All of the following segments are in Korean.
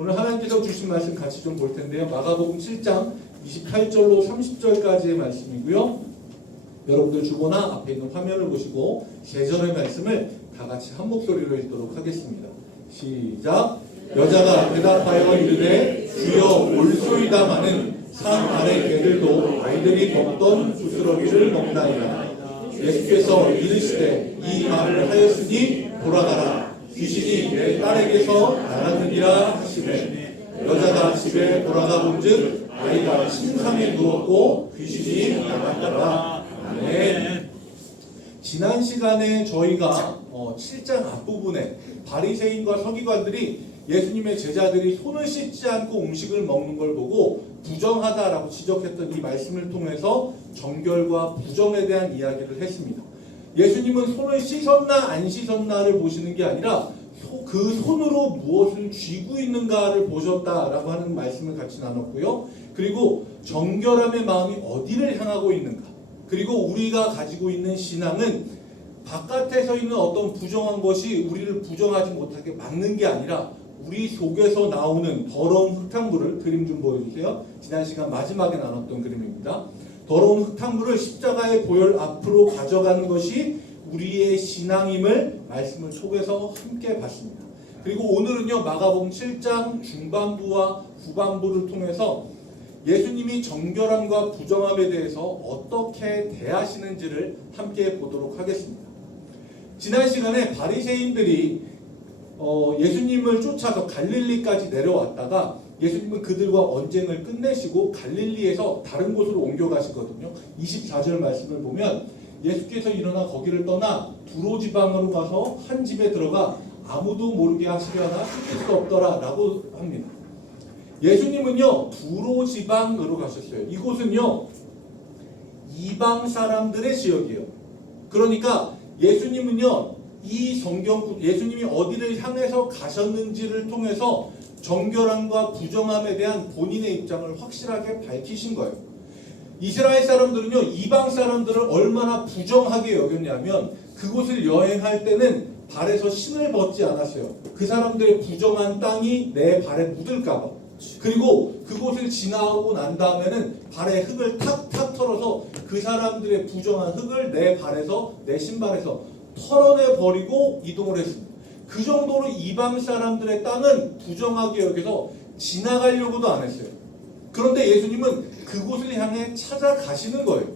오늘 하나님께서 주신 말씀 같이 좀 볼 텐데요. 마가복음 7장 28절로 30절까지의 말씀이고요. 여러분들 주보나 앞에 있는 화면을 보시고 세 절의 말씀을 다 같이 한 목소리로 읽도록 하겠습니다. 시작. 여자가 대답하여 이르되 주여 올소이다마는 산 아래 개들도 아이들이 먹던 부스러기를 먹나이다. 예수께서 이르시되 이 말을 하였으니 돌아가라. 귀신이 내 딸에게서 나갔느니라 하시되 여자가 집에 돌아가 본즉 아이가 침상에 누웠고 귀신이 나갔더라. 아멘. 지난 시간에 저희가 7장 앞부분에 바리새인과 서기관들이 예수님의 제자들이 손을 씻지 않고 음식을 먹는 걸 보고 부정하다라고 지적했던 이 말씀을 통해서 정결과 부정에 대한 이야기를 했습니다. 예수님은 손을 씻었나 안 씻었나를 보시는 게 아니라 그 손으로 무엇을 쥐고 있는가를 보셨다라고 하는 말씀을 같이 나눴고요. 그리고 정결함의 마음이 어디를 향하고 있는가, 그리고 우리가 가지고 있는 신앙은 바깥에서 있는 어떤 부정한 것이 우리를 부정하지 못하게 막는 게 아니라 우리 속에서 나오는 더러운 흙탕물을, 그림 좀 보여주세요. 지난 시간 마지막에 나눴던 그림입니다. 더러운 흙탕물을 십자가의 보혈 앞으로 가져가는 것이 우리의 신앙임을 말씀을 속에서 함께 봤습니다. 그리고 오늘은요, 마가복음 7장 중반부와 후반부를 통해서 예수님이 정결함과 부정함에 대해서 어떻게 대하시는지를 함께 보도록 하겠습니다. 지난 시간에 바리새인들이 예수님을 쫓아서 갈릴리까지 내려왔다가 예수님은 그들과 언쟁을 끝내시고 갈릴리에서 다른 곳으로 옮겨가시거든요. 24절 말씀을 보면 예수께서 일어나 거기를 떠나 두로 지방으로 가서 한 집에 들어가 아무도 모르게 하시려나 찾을 수 없더라 라고 합니다. 예수님은요, 두로 지방으로 가셨어요. 이곳은요, 이방 사람들의 지역이에요. 그러니까 예수님은요, 예수님이 어디를 향해서 가셨는지를 통해서 정결함과 부정함에 대한 본인의 입장을 확실하게 밝히신 거예요. 이스라엘 사람들은요, 이방 사람들을 얼마나 부정하게 여겼냐면 그곳을 여행할 때는 발에서 신을 벗지 않았어요. 그 사람들의 부정한 땅이 내 발에 묻을까봐. 그리고 그곳을 지나고 난 다음에는 발에 흙을 탁탁 털어서 그 사람들의 부정한 흙을 내 발에서, 내 신발에서 털어내 버리고 이동을 했습니다. 그 정도로 이방 사람들의 땅은 부정하게 여겨서 지나가려고도 안 했어요. 그런데 예수님은 그곳을 향해 찾아가시는 거예요.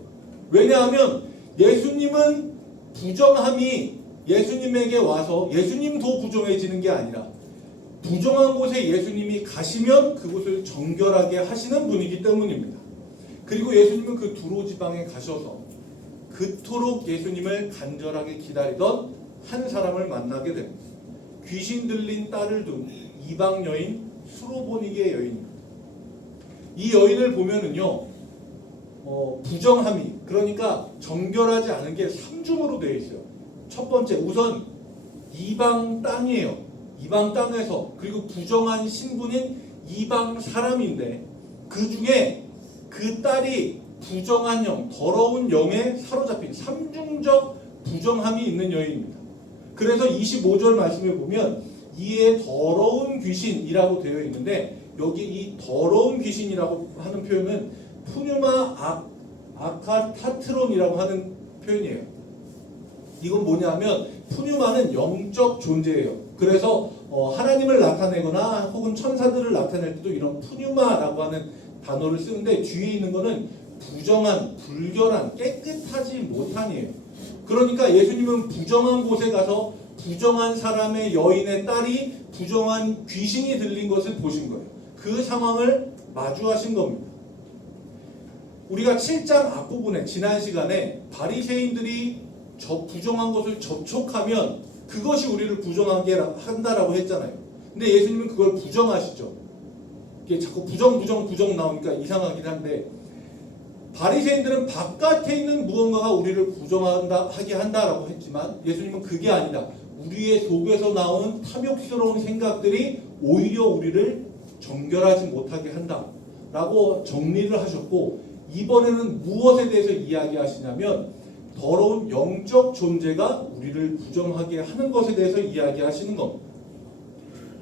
왜냐하면 예수님은 부정함이 예수님에게 와서 예수님도 부정해지는 게 아니라 부정한 곳에 예수님이 가시면 그곳을 정결하게 하시는 분이기 때문입니다. 그리고 예수님은 그 두로 지방에 가셔서 그토록 예수님을 간절하게 기다리던 한 사람을 만나게 됩니다. 귀신 들린 딸을 둔 이방 여인 수로보니게 여인입니다. 이 여인을 보면은요, 부정함이, 그러니까 정결하지 않은 게 3중으로 되어 있어요. 첫 번째, 우선 이방 땅이에요. 이방 땅에서, 그리고 부정한 신분인 이방 사람인데 그 중에 그 딸이 부정한 영, 더러운 영에 사로잡힌 3중적 부정함이 있는 여인입니다. 그래서 25절 말씀에 보면 이에 더러운 귀신이라고 되어 있는데 여기 이 더러운 귀신이라고 하는 표현은 푸뉴마 아카타트론이라고 하는 표현이에요. 이건 뭐냐면 푸뉴마는 영적 존재예요. 그래서 하나님을 나타내거나 혹은 천사들을 나타낼 때도 이런 푸뉴마라고 하는 단어를 쓰는데 뒤에 있는 거는 부정한, 불결한, 깨끗하지 못한이에요. 그러니까 예수님은 부정한 곳에 가서 부정한 사람의 여인의 딸이 부정한 귀신이 들린 것을 보신 거예요. 그 상황을 마주하신 겁니다. 우리가 7장 앞부분에 지난 시간에 바리새인들이 저 부정한 것을 접촉하면 그것이 우리를 부정하게 한다라고 했잖아요. 근데 예수님은 그걸 부정하시죠. 이게 자꾸 부정 나오니까 이상하긴 한데 바리새인들은 바깥에 있는 무언가가 우리를 부정하게 한다라고 했지만 예수님은 그게 아니다. 우리의 속에서 나오는 탐욕스러운 생각들이 오히려 우리를 정결하지 못하게 한다라고 정리를 하셨고, 이번에는 무엇에 대해서 이야기하시냐면 더러운 영적 존재가 우리를 부정하게 하는 것에 대해서 이야기하시는 겁니다.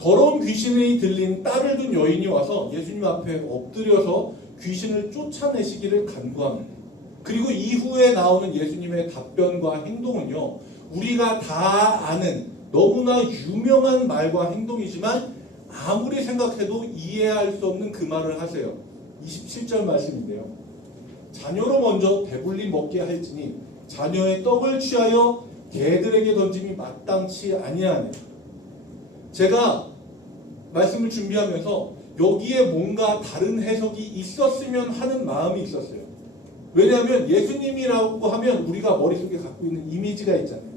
더러운 귀신이 들린 딸을 둔 여인이 와서 예수님 앞에 엎드려서 귀신을 쫓아내시기를 간구합니다. 그리고 이후에 나오는 예수님의 답변과 행동은요, 우리가 다 아는 너무나 유명한 말과 행동이지만 아무리 생각해도 이해할 수 없는 그 말을 하세요. 27절 말씀인데요. 자녀로 먼저 배불리 먹게 할지니 자녀의 떡을 취하여 개들에게 던짐이 마땅치 아니하네. 제가 말씀을 준비하면서 여기에 뭔가 다른 해석이 있었으면 하는 마음이 있었어요. 왜냐하면 예수님이라고 하면 우리가 머릿속에 갖고 있는 이미지가 있잖아요.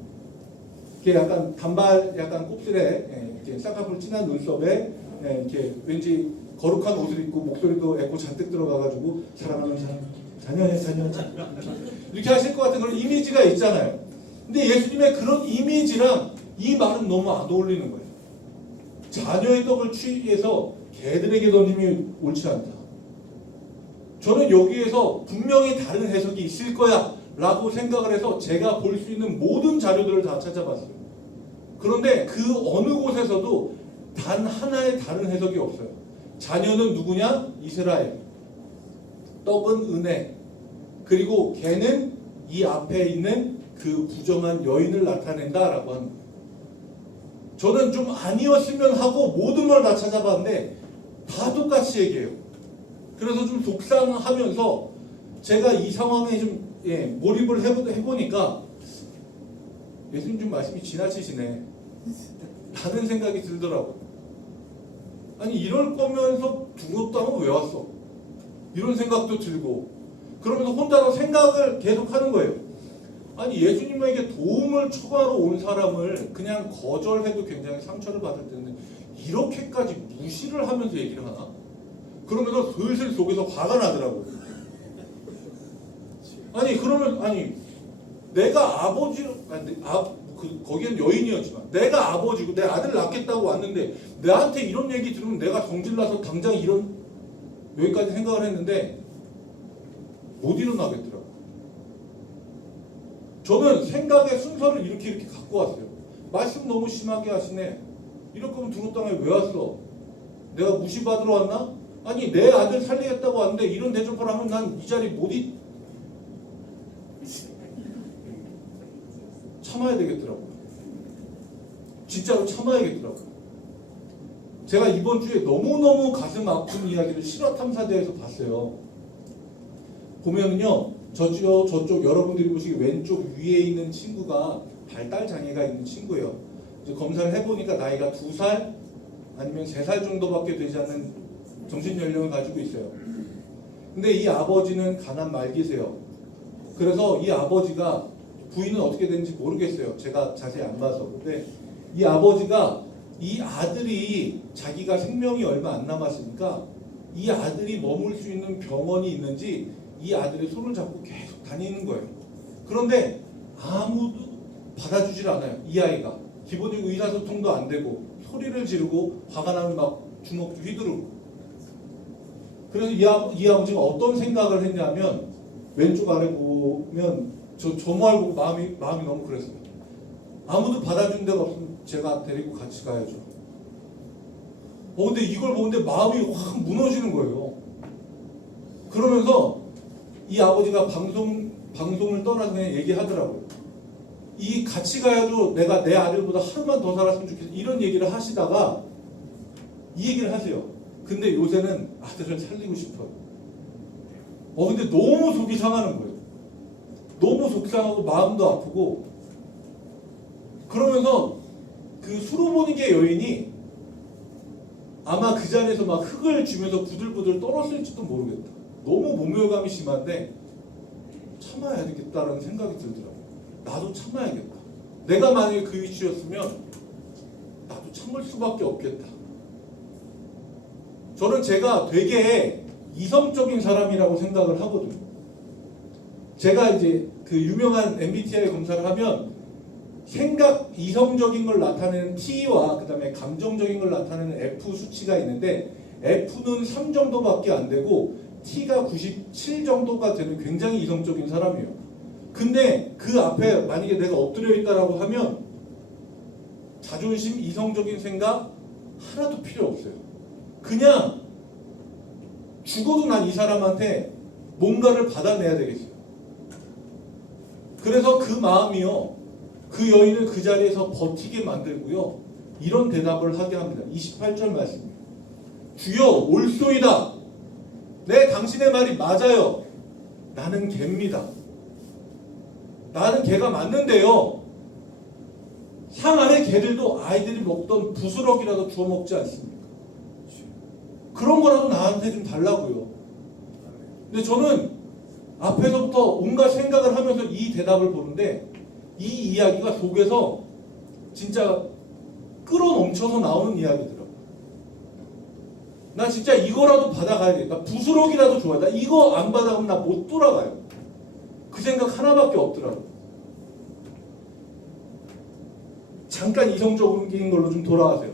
이게 약간 단발, 약간 곱슬에 이렇게 쌍꺼풀 진한 눈썹에 이렇게 왠지 거룩한 옷을 입고 목소리도 에코 잔뜩 들어가가지고 사랑하는 자녀의 자녀 이렇게 하실 것 같은 그런 이미지가 있잖아요. 근데 예수님의 그런 이미지랑 이 말은 너무 안 어울리는 거예요. 자녀의 떡을 취해서 개들에게 던짐이 옳지 않다. 저는 여기에서 분명히 다른 해석이 있을 거야 라고 생각을 해서 제가 볼 수 있는 모든 자료들을 다 찾아봤어요. 그런데 그 어느 곳에서도 단 하나의 다른 해석이 없어요. 자녀는 누구냐? 이스라엘. 떡은 은혜. 그리고 개는 이 앞에 있는 그 부정한 여인을 나타낸다라고 하는 거예요. 저는 좀 아니었으면 하고 모든 걸 다 찾아봤는데 다 똑같이 얘기해요. 그래서 좀 속상하면서 제가 이 상황에 좀 몰입을 해보니까 예수님 좀 말씀이 지나치시네 라는 생각이 들더라고요. 아니 이럴 거면서 중국당은 왜 왔어? 이런 생각도 들고 그러면서 혼자서 생각을 계속하는 거예요. 아니 예수님에게 도움을 초과하러 온 사람을 그냥 거절해도 굉장히 상처를 받을 텐데 이렇게까지 무시를 하면서 얘기를 하나? 그러면서 슬슬 속에서 화가 나더라고요. 아니 그러면 내가 아버지로 거기는 여인이었지만 내가 아버지고 내 아들 낳겠다고 왔는데 나한테 이런 얘기 들으면 내가 성질나서 당장 여기까지 생각을 했는데 못 일어나겠더라고요. 저는 생각의 순서를 이렇게 갖고 왔어요. 말씀 너무 심하게 하시네. 이럴 거면 두루 땅에 왜 왔어? 내가 무시받으러 왔나? 아니 내 아들 살리겠다고 왔는데 이런 대접을 하면 난 이 자리 참아야 되겠더라고요. 진짜로 참아야겠더라고요. 제가 이번 주에 너무너무 가슴 아픈 이야기를 실화탐사대에서 봤어요. 보면은요 저쪽 여러분들이 보시기 왼쪽 위에 있는 친구가 발달 장애가 있는 친구예요. 이제 검사를 해보니까 나이가 2살 아니면 3살 정도밖에 되지 않는 정신연령을 가지고 있어요. 근데 이 아버지는 가난 말기세요. 그래서 이 아버지가 부인은 어떻게 되는지 모르겠어요. 제가 자세히 안 봐서. 근데 이 아버지가 이 아들이 자기가 생명이 얼마 안 남았으니까 이 아들이 머물 수 있는 병원이 있는지 이 아들의 손을 잡고 계속 다니는 거예요. 그런데 아무도 받아주질 않아요. 이 아이가. 기본적인 의사소통도 안 되고 소리를 지르고 화가 나면 막 주먹 휘두르고. 그래서 이 아버지가 어떤 생각을 했냐면 왼쪽 아래 보면 저 말 보고 마음이 너무 그랬어요. 아무도 받아준 데가 없으면 제가 데리고 같이 가야죠. 근데 이걸 보는데 마음이 확 무너지는 거예요. 그러면서 이 아버지가 방송을 떠나서 그냥 얘기하더라고요. 이 같이 가야죠. 내가 내 아들보다 하루만 더 살았으면 좋겠어. 이런 얘기를 하시다가 이 얘기를 하세요. 근데 요새는 아들을 살리고 싶어요. 근데 너무 속이 상하는 거예요. 너무 속상하고 마음도 아프고 그러면서 그 수로보니게 여인이 아마 그 자리에서 막 흙을 쥐면서 부들부들 떨었을지도 모르겠다. 너무 모멸감이 심한데 참아야 되겠다라는 생각이 들더라고요. 나도 참아야겠다. 내가 만약에 그 위치였으면 나도 참을 수밖에 없겠다. 저는 제가 되게 이성적인 사람이라고 생각을 하거든요. 제가 이제 그 유명한 MBTI 검사를 하면 이성적인 걸 나타내는 T와 그 다음에 감정적인 걸 나타내는 F 수치가 있는데 F는 3 정도밖에 안 되고 T가 97 정도가 되는 굉장히 이성적인 사람이에요. 근데 그 앞에 만약에 내가 엎드려 있다라고 하면 자존심, 이성적인 생각 하나도 필요 없어요. 그냥 죽어도 난 이 사람한테 뭔가를 받아내야 되겠어요. 그래서 그 마음이요, 그 여인을 그 자리에서 버티게 만들고요, 이런 대답을 하게 합니다. 28절 말씀입니다. 주여 옳소이다. 네, 당신의 말이 맞아요. 나는 개입니다. 나는 개가 맞는데요, 상 안의 개들도 아이들이 먹던 부스러기라도 주워 먹지 않습니까? 그런 거라도 나한테 좀 달라고요. 근데 저는 앞에서부터 온갖 생각을 하면서 이 대답을 보는데, 이 이야기가 속에서 진짜 끌어넘쳐서 나오는 이야기더라고요. 나 진짜 이거라도 받아가야겠다. 부스러기라도 좋아. 나 이거 안 받아가면 나 못 돌아가요. 그 생각 하나밖에 없더라고요. 잠깐 이성적인 걸로 좀 돌아가세요.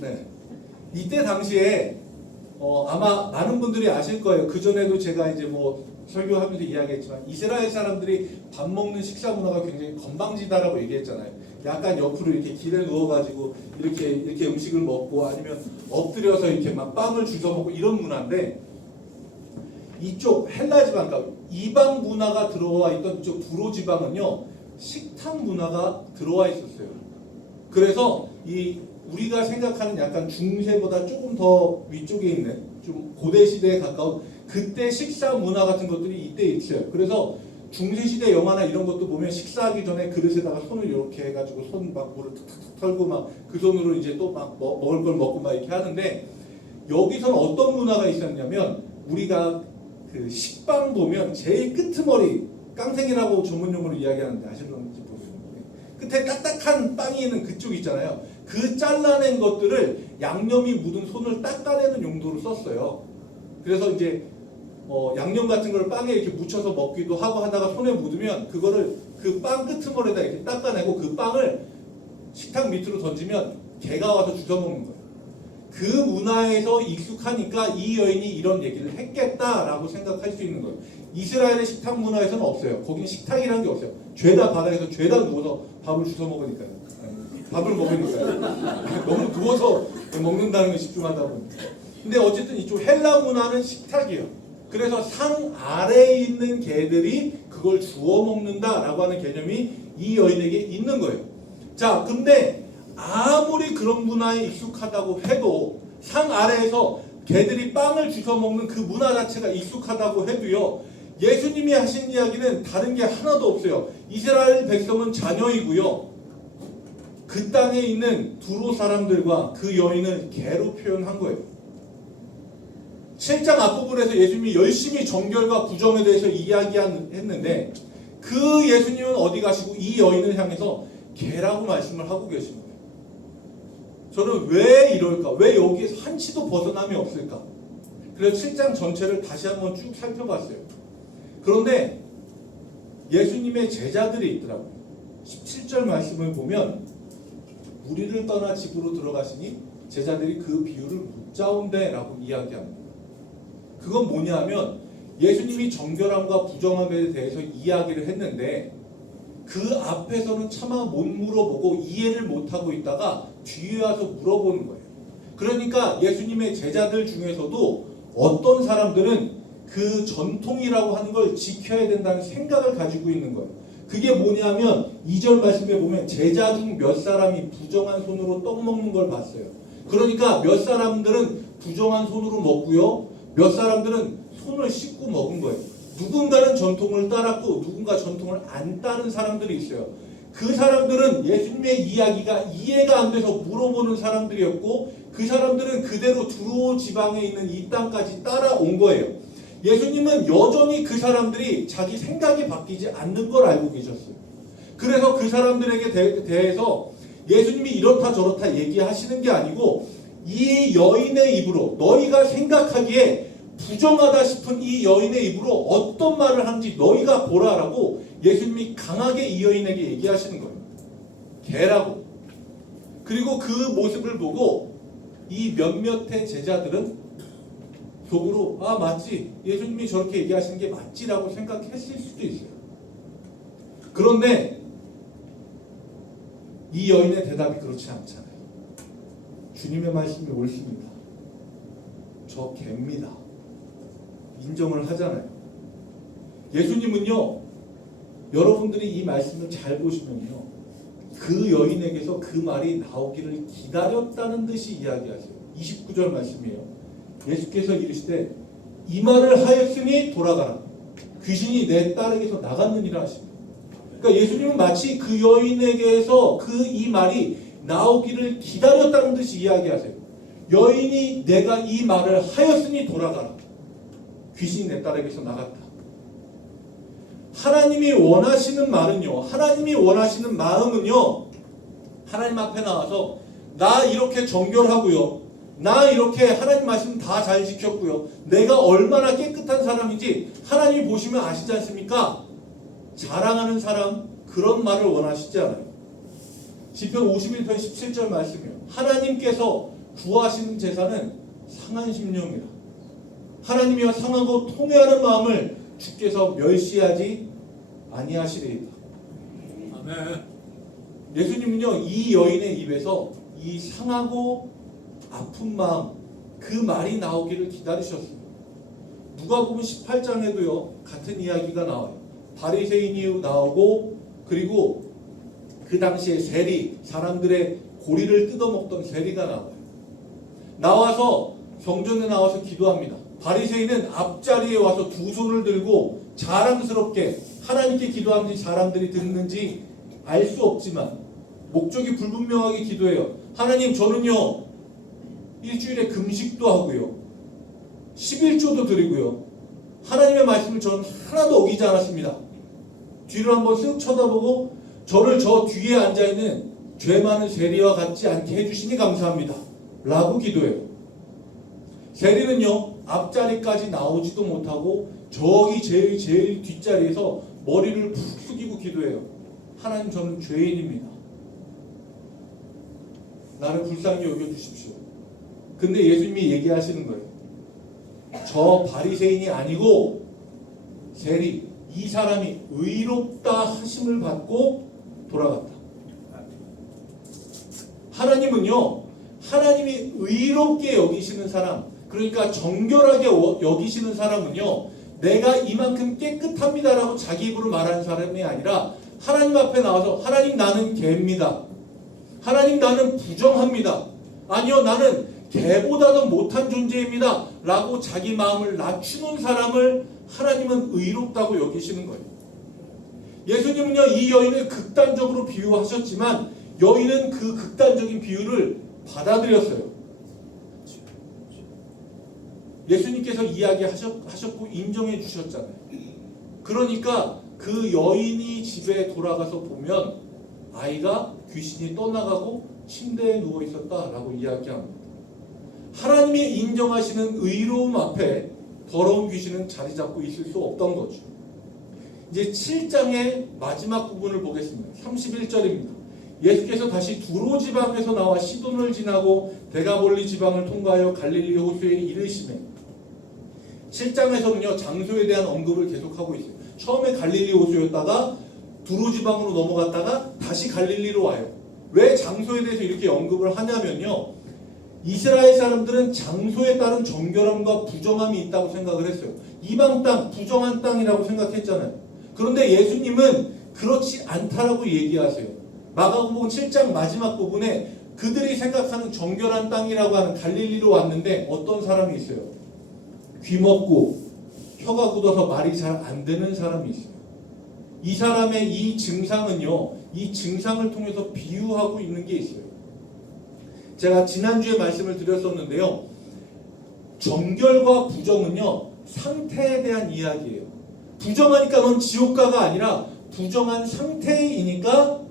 네. 이때 당시에 아마 많은 분들이 아실 거예요. 그 전에도 제가 이제 뭐 설교하면서 이야기했지만, 이스라엘 사람들이 밥 먹는 식사 문화가 굉장히 건방지다라고 얘기했잖아요. 약간 옆으로 이렇게 길에 누워가지고 이렇게 음식을 먹고, 아니면 엎드려서 이렇게 막 빵을 주워 먹고, 이런 문화인데, 이쪽 헬라 지방, 그러니까 이방 문화가 들어와 있던 이쪽 두로 지방은요, 식탁 문화가 들어와 있었어요. 그래서 우리가 생각하는 약간 중세보다 조금 더 위쪽에 있는 좀 고대 시대에 가까운 그때 식사 문화 같은 것들이 이때 있어요. 그래서 중세 시대 영화나 이런 것도 보면 식사하기 전에 그릇에다가 손을 이렇게 해가지고 손 막 물을 툭툭툭 털고 막 그 손으로 이제 또 막 먹을 걸 먹고 막 이렇게 하는데, 여기서는 어떤 문화가 있었냐면, 우리가 그 식빵 보면 제일 끄트머리, 깡생이라고 전문용어로 이야기하는데 아실런지 모르겠는데, 끝에 딱딱한 빵이 있는 그쪽 있잖아요. 그 잘라낸 것들을 양념이 묻은 손을 닦아내는 용도로 썼어요. 그래서 이제 양념 같은 걸 빵에 이렇게 묻혀서 먹기도 하고 하다가 손에 묻으면 그거를 그 빵 끄트머리에다 이렇게 닦아내고, 그 빵을 식탁 밑으로 던지면 개가 와서 주워 먹는 거예요. 그 문화에서 익숙하니까 이 여인이 이런 얘기를 했겠다라고 생각할 수 있는 거예요. 이스라엘의 식탁 문화에서는 없어요. 거기는 식탁이라는 게 없어요. 죄다 바닥에서 죄다 누워서 밥을 주워 먹으니까요. 밥을 먹으니까요. 너무 누워서 먹는다는 걸 집중하다 보니까. 근데 어쨌든 이쪽 헬라 문화는 식탁이에요. 그래서 상 아래에 있는 개들이 그걸 주워 먹는다라고 하는 개념이 이 여인에게 있는 거예요. 자, 근데 아무리 그런 문화에 익숙하다고 해도, 상 아래에서 개들이 빵을 주워 먹는 그 문화 자체가 익숙하다고 해도요, 예수님이 하신 이야기는 다른 게 하나도 없어요. 이스라엘 백성은 자녀이고요, 그 땅에 있는 두로 사람들과 그 여인을 개로 표현한 거예요. 7장 앞부분에서 예수님이 열심히 정결과 부정에 대해서 이야기했는데, 그 예수님은 어디 가시고 이 여인을 향해서 개라고 말씀을 하고 계신 거예요. 저는 왜 이럴까? 왜 여기에서 한치도 벗어남이 없을까? 그래서 7장 전체를 다시 한번 쭉 살펴봤어요. 그런데 예수님의 제자들이 있더라고요. 17절 말씀을 보면, 우리를 떠나 집으로 들어가시니 제자들이 그 비유를 묻자온대 라고 이야기합니다. 그건 뭐냐면, 예수님이 정결함과 부정함에 대해서 이야기를 했는데, 그 앞에서는 차마 못 물어보고 이해를 못하고 있다가 뒤에 와서 물어보는 거예요. 그러니까 예수님의 제자들 중에서도 어떤 사람들은 그 전통이라고 하는 걸 지켜야 된다는 생각을 가지고 있는 거예요. 그게 뭐냐면 2절 말씀에 보면 제자 중 몇 사람이 부정한 손으로 떡 먹는 걸 봤어요. 그러니까 몇 사람들은 부정한 손으로 먹고요, 몇 사람들은 손을 씻고 먹은 거예요. 누군가는 전통을 따랐고 누군가 전통을 안 따른 사람들이 있어요. 그 사람들은 예수님의 이야기가 이해가 안 돼서 물어보는 사람들이었고, 그 사람들은 그대로 두로 지방에 있는 이 땅까지 따라온 거예요. 예수님은 여전히 그 사람들이 자기 생각이 바뀌지 않는 걸 알고 계셨어요. 그래서 그 사람들에게 대해서 예수님이 이렇다 저렇다 얘기하시는 게 아니고, 이 여인의 입으로, 너희가 생각하기에 부정하다 싶은 이 여인의 입으로 어떤 말을 하는지 너희가 보라라고 예수님이 강하게 이 여인에게 얘기하시는 거예요. 개라고. 그리고 그 모습을 보고 이 몇몇의 제자들은 속으로 아 맞지, 예수님이 저렇게 얘기하시는 게 맞지라고 생각했을 수도 있어요. 그런데 이 여인의 대답이 그렇지 않잖아요. 주님의 말씀이 옳습니다. 저 개입니다. 인정을 하잖아요. 예수님은요, 여러분들이 이 말씀을 잘 보시면요, 그 여인에게서 그 말이 나오기를 기다렸다는 듯이 이야기하세요. 29절 말씀이에요. 예수께서 이르시되 이 말을 하였으니 돌아가라. 귀신이 내 딸에게서 나갔느니라 하십니다. 그러니까 예수님은 마치 그 여인에게서 그 이 말이 나오기를 기다렸다는 듯이 이야기하세요. 여인이 내가 이 말을 하였으니 돌아가라. 귀신이 내 딸에게서 나갔다. 하나님이 원하시는 말은요, 하나님이 원하시는 마음은요, 하나님 앞에 나와서 나 이렇게 정결하고요, 나 이렇게 하나님 말씀 다 잘 지켰고요, 내가 얼마나 깨끗한 사람인지 하나님이 보시면 아시지 않습니까? 자랑하는 사람, 그런 말을 원하시지 않아요. 시편 51편 17절 말씀이요, 하나님께서 구하시는 제사는 상한 심령이라. 하나님이여 상하고 통회하는 마음을 주께서 멸시하지 아니하시리이다. 아멘. 예수님은요, 이 여인의 입에서 이 상하고 아픈 마음, 그 말이 나오기를 기다리셨습니다. 누가복음 18장에도요 같은 이야기가 나와요. 바리새인이 나오고, 그리고 그 당시에 세리, 사람들의 고리를 뜯어먹던 세리가 나와요. 나와서 성전에 나와서 기도합니다. 바리새인은 앞자리에 와서 두 손을 들고 자랑스럽게 하나님께 기도하는지 사람들이 듣는지 알 수 없지만 목적이 불분명하게 기도해요. 하나님, 저는요 일주일에 금식도 하고요 11조도 드리고요 하나님의 말씀을 저는 하나도 어기지 않았습니다. 뒤를 한번 쓱 쳐다보고 저를 저 뒤에 앉아있는 죄 많은 세리와 같지 않게 해주시니 감사합니다 라고 기도해요. 세리는요 앞자리까지 나오지도 못하고 저기 제일 뒷자리에서 머리를 푹 숙이고 기도해요. 하나님, 저는 죄인입니다. 나를 불쌍히 여겨주십시오. 근데 예수님이 얘기하시는 거예요. 저 바리새인이 아니고 세리, 이 사람이 의롭다 하심을 받고 돌아갔다. 하나님은요, 하나님이 의롭게 여기시는 사람, 그러니까 정결하게 여기시는 사람은요, 내가 이만큼 깨끗합니다라고 자기 입으로 말하는 사람이 아니라 하나님 앞에 나와서 하나님, 나는 개입니다. 하나님, 나는 부정합니다. 아니요, 나는 개보다도 못한 존재입니다 라고 자기 마음을 낮추는 사람을 하나님은 의롭다고 여기시는 거예요. 예수님은요 이 여인을 극단적으로 비유하셨지만 여인은 그 극단적인 비유를 받아들였어요. 예수님께서 이야기하셨고 인정해 주셨잖아요. 그러니까 그 여인이 집에 돌아가서 보면 아이가 귀신이 떠나가고 침대에 누워 있었다라고 이야기합니다. 하나님이 인정하시는 의로움 앞에 더러운 귀신은 자리 잡고 있을 수 없던 거죠. 이제 7장의 마지막 부분을 보겠습니다. 31절입니다. 예수께서 다시 두로 지방에서 나와 시돈을 지나고 데가볼리 지방을 통과하여 갈릴리 호수에 이르시매, 7장에서는요 장소에 대한 언급을 계속하고 있어요. 처음에 갈릴리 호수였다가 두로 지방으로 넘어갔다가 다시 갈릴리로 와요. 왜 장소에 대해서 이렇게 언급을 하냐면요, 이스라엘 사람들은 장소에 따른 정결함과 부정함이 있다고 생각을 했어요. 이방 땅, 부정한 땅이라고 생각했잖아요. 그런데 예수님은 그렇지 않다라고 얘기하세요. 마가복음 7장 마지막 부분에 그들이 생각하는 정결한 땅이라고 하는 갈릴리로 왔는데 어떤 사람이 있어요? 귀먹고 혀가 굳어서 말이 잘 안 되는 사람이 있어요. 이 사람의 이 증상은요, 이 증상을 통해서 비유하고 있는 게 있어요. 제가 지난주에 말씀을 드렸었는데요, 정결과 부정은요 상태에 대한 이야기예요. 부정하니까 넌 지옥가가 아니라 부정한 상태이니까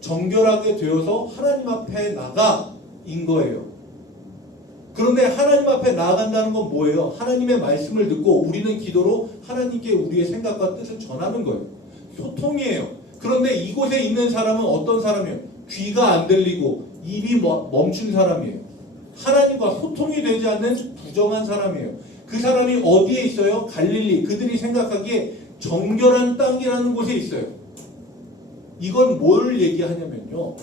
정결하게 되어서 하나님 앞에 나가인 거예요. 그런데 하나님 앞에 나아간다는 건 뭐예요? 하나님의 말씀을 듣고 우리는 기도로 하나님께 우리의 생각과 뜻을 전하는 거예요. 소통이에요. 그런데 이곳에 있는 사람은 어떤 사람이에요? 귀가 안 들리고 입이 멈춘 사람이에요. 하나님과 소통이 되지 않는 부정한 사람이에요. 그 사람이 어디에 있어요? 갈릴리. 그들이 생각하기에 정결한 땅이라는 곳에 있어요. 이건 뭘 얘기하냐면요,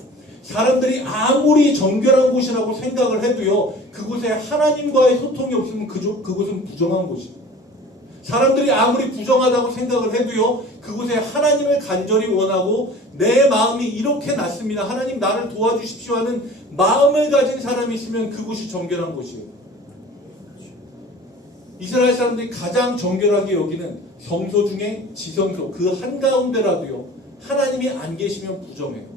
사람들이 아무리 정결한 곳이라고 생각을 해도요, 그곳에 하나님과의 소통이 없으면 그곳은 부정한 곳이에요. 사람들이 아무리 부정하다고 생각을 해도요, 그곳에 하나님을 간절히 원하고 내 마음이 이렇게 났습니다, 하나님 나를 도와주십시오 하는 마음을 가진 사람이 있으면 그곳이 정결한 곳이에요. 이스라엘 사람들이 가장 정결하게 여기는 성소 중에 지성소 그 한가운데라도요, 하나님이 안 계시면 부정해요.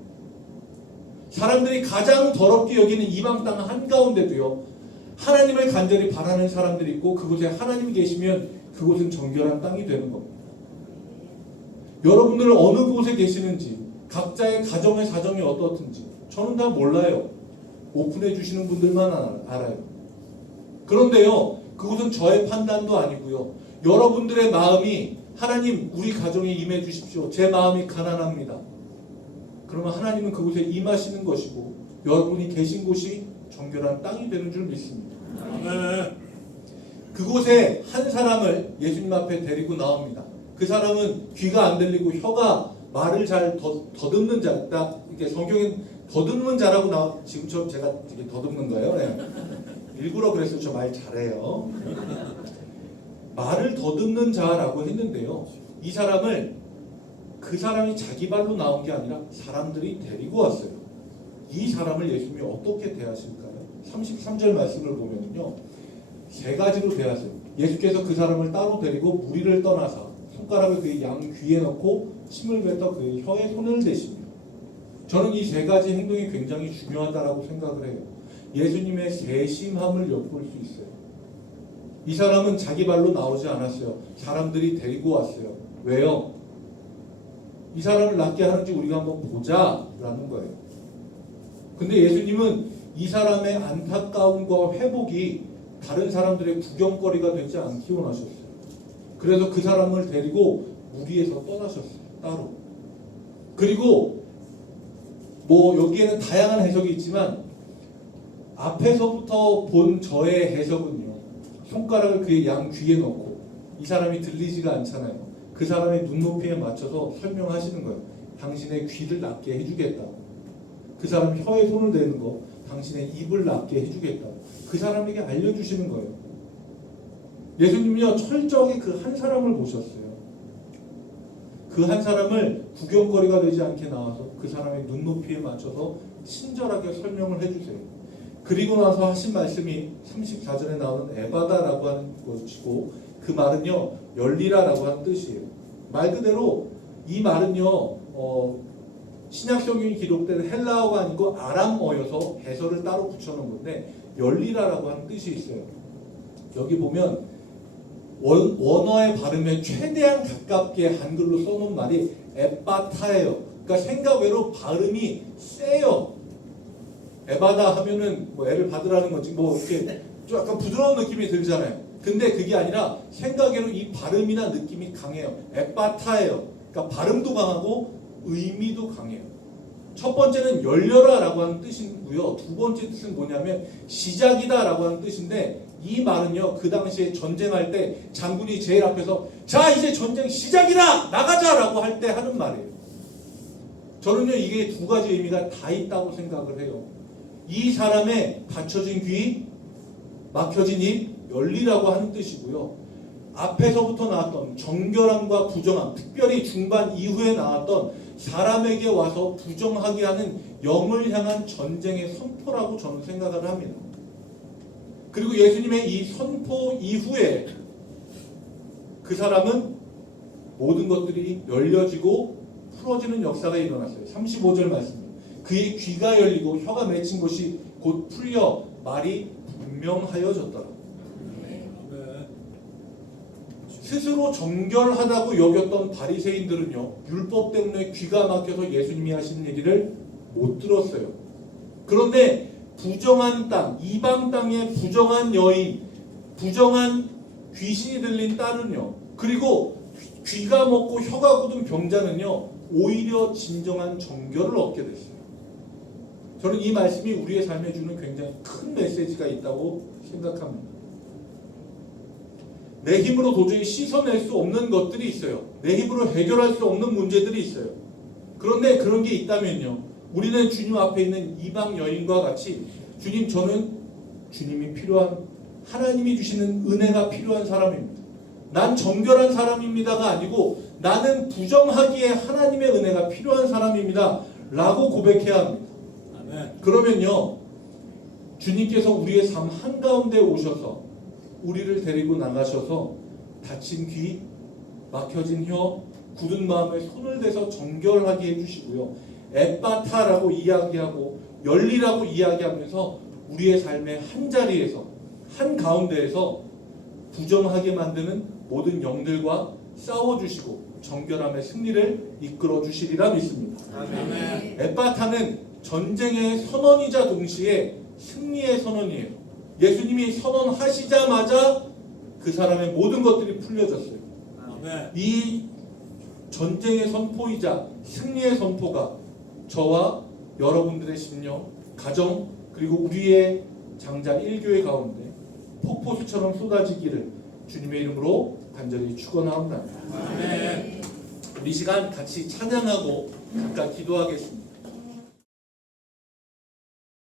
사람들이 가장 더럽게 여기는 이방 땅 한가운데도요, 하나님을 간절히 바라는 사람들이 있고 그곳에 하나님이 계시면 그곳은 정결한 땅이 되는 겁니다. 여러분들 어느 곳에 계시는지, 각자의 가정의 사정이 어떻든지 저는 다 몰라요. 오픈해 주시는 분들만 알아요. 그런데요, 그것은 저의 판단도 아니고요, 여러분들의 마음이 하나님 우리 가정에 임해 주십시오, 제 마음이 가난합니다, 그러면 하나님은 그곳에 임하시는 것이고 여러분이 계신 곳이 정결한 땅이 되는 줄 믿습니다. 그곳에 한 사람을 예수님 앞에 데리고 나옵니다. 그 사람은 귀가 안 들리고 혀가 말을 잘 더듬는 자, 딱 이렇게 성경엔 더듬는 자라고 나와. 지금 제가 되게 더듬는 거예요. 네. 일부러 그랬어요. 저 말 잘해요. 말을 더듬는 자라고 했는데요, 이 사람을 그 사람이 자기 발로 나온 게 아니라 사람들이 데리고 왔어요. 이 사람을 예수님이 어떻게 대하실까요? 33절 말씀을 보면요, 세 가지로 대하세요. 예수께서 그 사람을 따로 데리고 무리를 떠나사 손가락을 그의 양 귀에 넣고 침을 뱉어 그의 혀에 손을 대시며. 저는 이 세 가지 행동이 굉장히 중요하다고 생각을 해요. 예수님의 세심함을 엿볼 수 있어요. 이 사람은 자기 발로 나오지 않았어요. 사람들이 데리고 왔어요. 왜요? 이 사람을 낫게 하는지 우리가 한번 보자라는 거예요. 근데 예수님은 이 사람의 안타까움과 회복이 다른 사람들의 구경거리가 되지 않기 원하셨어요. 그래서 그 사람을 데리고 무리에서 떠나셨어요, 따로. 그리고 여기에는 다양한 해석이 있지만 앞에서부터 본 저의 해석은요, 손가락을 그의 양 귀에 넣고, 이 사람이 들리지가 않잖아요. 그 사람의 눈높이에 맞춰서 설명하시는 거예요. 당신의 귀를 낫게 해주겠다고. 그 사람 혀에 손을 대는 거, 당신의 입을 낫게 해주겠다고. 그 사람에게 알려주시는 거예요. 예수님은요, 철저하게 그 한 사람을 보셨어요. 그 한 사람을 구경거리가 되지 않게 나와서 그 사람의 눈높이에 맞춰서 친절하게 설명을 해주세요. 그리고 나서 하신 말씀이 34절에 나오는 에바다라고 하는 것이고, 그 말은요, 열리라라고 하는 뜻이에요. 말 그대로 이 말은요, 신약 성경이 기록된 헬라어가 아니고 아람어여서 해설을 따로 붙여놓은 건데, 열리라라고 하는 뜻이 있어요. 여기 보면 원어의 발음에 최대한 가깝게 한글로 써놓은 말이 에바타예요. 그러니까 생각외로 발음이 세요. 에바다 하면은 애를 받으라는 거지, 이렇게 좀 약간 부드러운 느낌이 들잖아요. 근데 그게 아니라 생각외로 이 발음이나 느낌이 강해요. 에바타예요. 그러니까 발음도 강하고 의미도 강해요. 첫 번째는 열려라라고 하는 뜻이고요. 두 번째 뜻은 뭐냐면 시작이다라고 하는 뜻인데, 이 말은요, 그 당시에 전쟁할 때 장군이 제일 앞에서 자 이제 전쟁 시작이다 나가자라고 할 때 하는 말이에요. 저는요, 이게 두 가지 의미가 다 있다고 생각을 해요. 이 사람의 닫혀진 귀, 막혀진 입, 열리라고 하는 뜻이고요. 앞에서부터 나왔던 정결함과 부정함, 특별히 중반 이후에 나왔던 사람에게 와서 부정하게 하는 영을 향한 전쟁의 선포라고 저는 생각을 합니다. 그리고 예수님의 이 선포 이후에 그 사람은 모든 것들이 열려지고 풀어지는 역사가 일어났어요. 35절 말씀입니다. 그의 귀가 열리고 혀가 맺힌 것이 곧 풀려 말이 분명하여졌더라. 스스로 정결하다고 여겼던 바리새인들은요, 율법 때문에 귀가 막혀서 예수님이 하신 얘기를 못 들었어요. 그런데 부정한 땅, 이방 땅의 부정한 여인, 부정한 귀신이 들린 딸은요, 그리고 귀가 먹고 혀가 굳은 병자는요, 오히려 진정한 정결을 얻게 됐어요. 저는 이 말씀이 우리의 삶에 주는 굉장히 큰 메시지가 있다고 생각합니다. 내 힘으로 도저히 씻어낼 수 없는 것들이 있어요. 내 힘으로 해결할 수 없는 문제들이 있어요. 그런데 그런 게 있다면요, 우리는 주님 앞에 있는 이방 여인과 같이 주님, 저는 주님이 필요한, 하나님이 주시는 은혜가 필요한 사람입니다. 난 정결한 사람입니다가 아니고 나는 부정하기에 하나님의 은혜가 필요한 사람입니다 라고 고백해야 합니다. 아멘. 그러면요, 주님께서 우리의 삶 한가운데 오셔서 우리를 데리고 나가셔서 다친 귀, 막혀진 혀, 굳은 마음에 손을 대서 정결하게 해주시고요, 에빠타라고 이야기하고 열리라고 이야기하면서 우리의 삶의 한 자리에서, 한 가운데에서 부정하게 만드는 모든 영들과 싸워주시고 정결함의 승리를 이끌어 주시리라 믿습니다. 아멘. 에빠타는 전쟁의 선언이자 동시에 승리의 선언이에요. 예수님이 선언하시자마자 그 사람의 모든 것들이 풀려졌어요. 아멘. 이 전쟁의 선포이자 승리의 선포가 저와 여러분들의 심령, 가정, 그리고 우리의 장자 1교회 가운데 폭포수처럼 쏟아지기를 주님의 이름으로 간절히 축원합니다. 아멘. 우리 시간 같이 찬양하고 각각 기도하겠습니다.